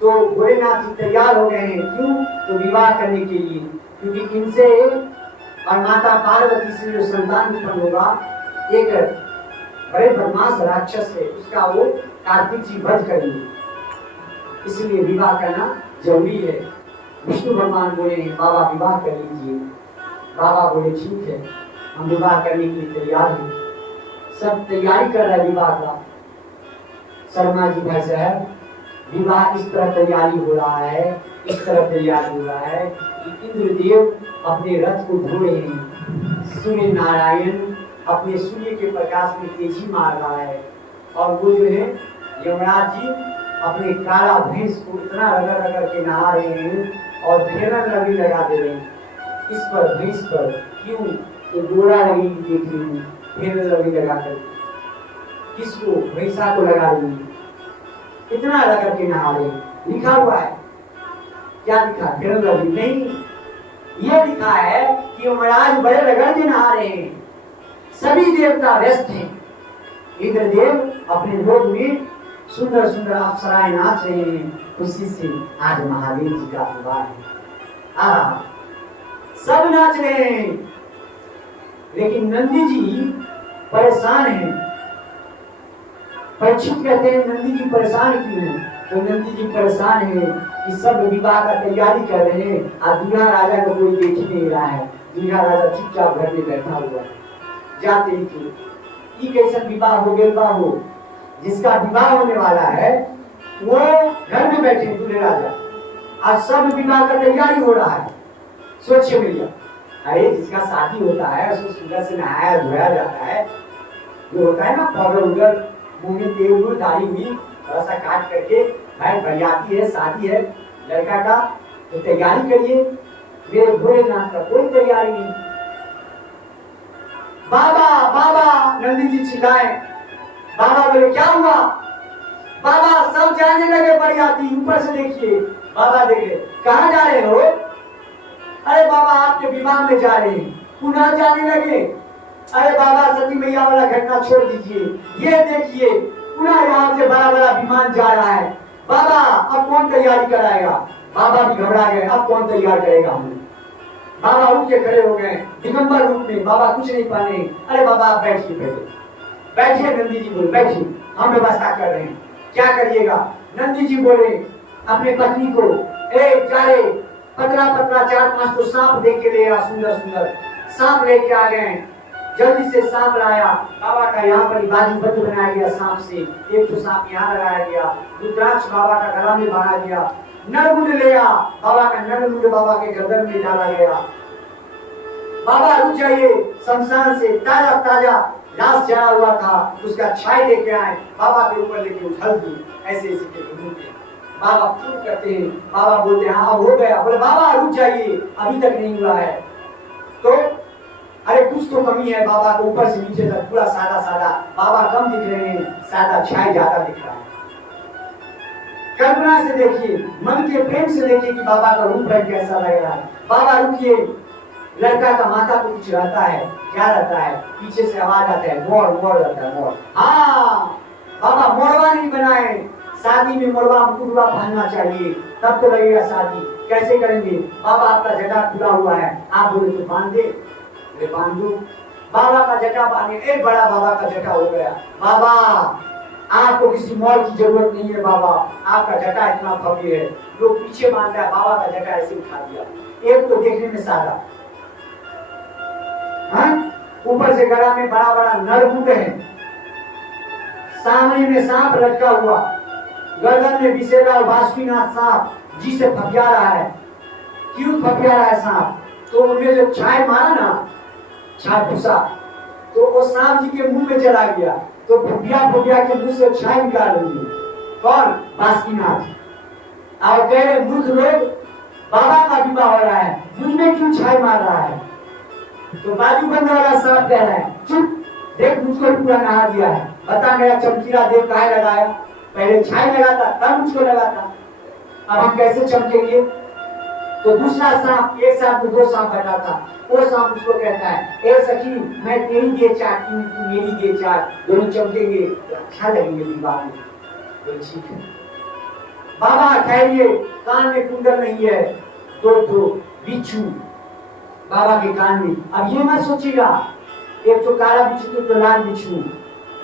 तो भोलेनाथ जी तैयार हो गए हैं। क्यों? तो विवाह करने के लिए, क्योंकि इनसे और माता पार्वती से जो संतान उत्पन्न होगा, एक बड़े बदमाश राक्षस है, उसका वो कार्तिक जी वध करेंगे, इसलिए विवाह करना जरूरी है। विष्णु भगवान बोले बाबा विवाह कर लीजिए। बाबा बोले ठीक है, हम विवाह करने के लिए तैयार हैं। सब तैयारी कर रहा है विवाह का। शर्मा जी भाई साहब, विवाह इस तरह तैयारी हो रहा है, इस तरह तैयारी हो रहा है कि इंद्रदेव अपने रथ को धो रहे हैं, सूर्य नारायण अपने सूर्य के प्रकाश में तेजी मार रहा है, और वो जो है यमराज जी अपने काला भैंस को इतना रगड़ रगड़ के नहा रहे हैं और फेरन लगी लगा दे रहे हैं इस पर भैंस पर। क्यों? तो गोरा लगी देख रही हूँ, फेरन लगी लगा कर किसको? भैंसा को लगा रही है, इतना रगड़ के नहा रहे हैं। लिखा हुआ है, क्या लिखा? फेरन लगी नहीं, ये लिखा है कि यमराज बड़े रगड़ के नहा रहे हैं, सभी देवता व्यस्त हैं, इंद्रदेव अपने लोक में सुंदर सुंदर अप्सराएं नाच रहे हैं, खुशी से आज महादेव जी का विवाह है। सब नाच रहे हैं, लेकिन नंदी जी परेशान हैं। परीक्षित कहते हैं नंदी जी परेशान क्यों हैं? तो नंदी जी परेशान है कि सब विवाह का तैयारी कर रहे हैं, और दूल्हा राजा को कोई देख ही नहीं रहा है। दूल्हा राजा चुपचाप घर में बैठा हुआ है। जाते ही क्यों? ये कैसा विवाह हो गया? हो जिसका विवाह होने वाला है वो घर में बैठे दूल्हे राजा, आज सब विवाह का तैयारी हो रहा है। सोचिए भैया, अरे जिसका शादी होता है उसको सुंदर से नहाया धोया जाता है, जो होता है ना पाउडर उडर, मुंह में तेल दूर, दाढ़ी हुई थोड़ा सा काट करके, भाई बरियाती है, शादी है लड़का का, तो तैयारी करिए। मेरे भोलेनाथ का कोई तैयारी नहीं। बाबा बाबा नंदी जी चिल्लाए। बाबा बोले क्या हुआ? बाबा सब जाने लगे बरियाती, ऊपर से देखिए। बाबा देखे, कहाँ जा रहे हो? अरे बाबा आपके विवाह में जा रहे हैं। पुनः जाने लगे। अरे बाबा सती मैया वाला घटना छोड़ दीजिए, ये देखिए पुनः यहाँ से बड़ा बड़ा विमान जा रहा है। बाबा अब कौन तैयारी कराएगा? बाबा भी घबरा गए, अब कौन तैयार करेगा हमें? बाबा उठ के खड़े हो गए दिगंबर रूप में। बाबा कुछ नहीं पाने। अरे बाबा आप बैठिए, बैठिए। नंदी जी बोले बैठिए, हम व्यवस्था कर रहे हैं, क्या करिएगा? नंदी जी बोले अपने पत्नी को, ए जा रे, पतला पतला 4-5 तो सांप देख के ले आ, सुंदर सुंदर सांप लेके आ गए। जल्दी से सांप लाया। बाबा का यहाँ पर बाजूबंद बनाया गया सांप से। एक तो सांप यहाँ लगाया गया, रुद्राक्ष बाबा का गला में बांधा गया। नरमुंड लिया, बाबा का नरमुंड बाबा के गर्दन में डाला गया। बाबा रुक जाइए, शमशान से ताजा ताजा लाश जला हुआ था, उसका छाई लेके आए, बाबा के ऊपर लेके उछल दी, ऐसे ऐसे के बाबा फूल करते हैं। बाबा बोलते हैं हाँ हो गया। बोले बाबा रुक जाइए, अभी तक नहीं हुआ है। तो अरे कुछ तो कमी है। बाबा को ऊपर से नीचे तक पूरा सादा सादा, बाबा कम दिख रहे हैं, सादा छाई ज्यादा दिख रहा है। कल्पना से देखिए, मन के प्रेम से देखिए कि बाबा का रूप रंग कैसा लग रहा है। बाबा रुकिए, लड़का का माथा को कुछ रहता है, क्या रहता है? पीछे से आवाज आता है मोर मोर रहता है, मोर। हाँ बाबा मोरवा नहीं बनाए, शादी में मोरवा मुकुटवा पहनना चाहिए, तब तो लगेगा शादी। कैसे करेंगे? बाबा आपका जटा खुला हुआ है, आप बोले तो बांध दे, बांध दो। बाबा का जटा बांधे, एक बड़ा बाबा का जटा हो गया। बाबा आपको किसी मोर की जरूरत नहीं है, बाबा आपका जटा इतना भव्य है। लोग पीछे बांधता है, बाबा का जटा ऐसे उठा दिया। एक तो देखने में सादा, ऊपर से गला में बड़ा बड़ा नरमुंड है, सामने में सांप लटका हुआ, गर्दन में विशेला और बासुकीनाथ सांप जी से फपिया रहा है। क्यों फपिया रहा है सांप? तो उनमें जो छाई मारा ना, छाई भूसा, तो वो सांप जी के मुंह में चला गया, तो फपिया के मुंह से छाई निकाल रही। कौन? बासुकीनाथ। और कह रहे मूर्ख लोग, बाबा का विवाह हो रहा है, मुझ में क्यों छाई मार रहा है? तो बाजूबंद वाला सांप कह रहा है चुप, देख मुझको पूरा नहा दिया है, बता मेरा चमकीला देव काहे लगाया? पहले छाई लगाता तब मुझको लगाता, अब हम कैसे चमकेंगे? तो दूसरा सांप, एक सांप को 2 सांप बनाता, वो सांप उसको कहता है ए सखी मैं तेरी दे चाटती हूँ, तू मेरी दे चाट, दोनों चमकेंगे तो अच्छा लगेंगे विवाह में। तो ठीक है। बाबा ठहरिए, कान में कुंडल नहीं है, तो बिच्छू बाबा के कान में। अब ये मत सोचिएगा एक तो काला बिच्छू तो लाल बिच्छू,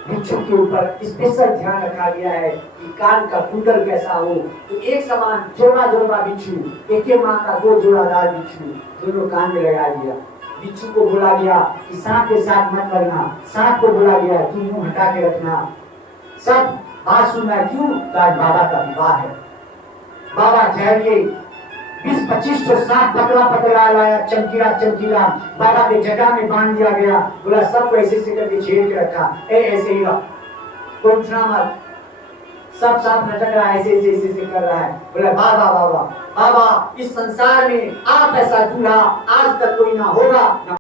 बिच्छू के ऊपर स्पेशल ध्यान रखा गया है कि कान का कुंडल कैसा हो। तो एक समान जोड़ा जोड़ा बिच्छू, एक ही माँ का दो जोड़ादार बिच्छू दोनों कान में लगा दिया। बिच्छू को बोला गया कि सांप के साथ मत लड़ना, सांप को बोला गया कि मुंह हटा के रखना। सब बात सुनना क्यों? आज बाबा का विवाह है। बाबा ठहरिए, 20-25 तो सांप पतला पतला लाया, चमकीला चमकीला, बाबा के जटा में बांध दिया गया। बोला सबको ऐसे से करके छेड़ के रखा, ऐसे ही रख, कोई उठना मत। सब सांप लटक रहा है, ऐसे ऐसे ऐसे कर रहा है। बोला बाबा बाबा बाबा, इस संसार में आप ऐसा दूल्हा आज तक कोई ना होगा ना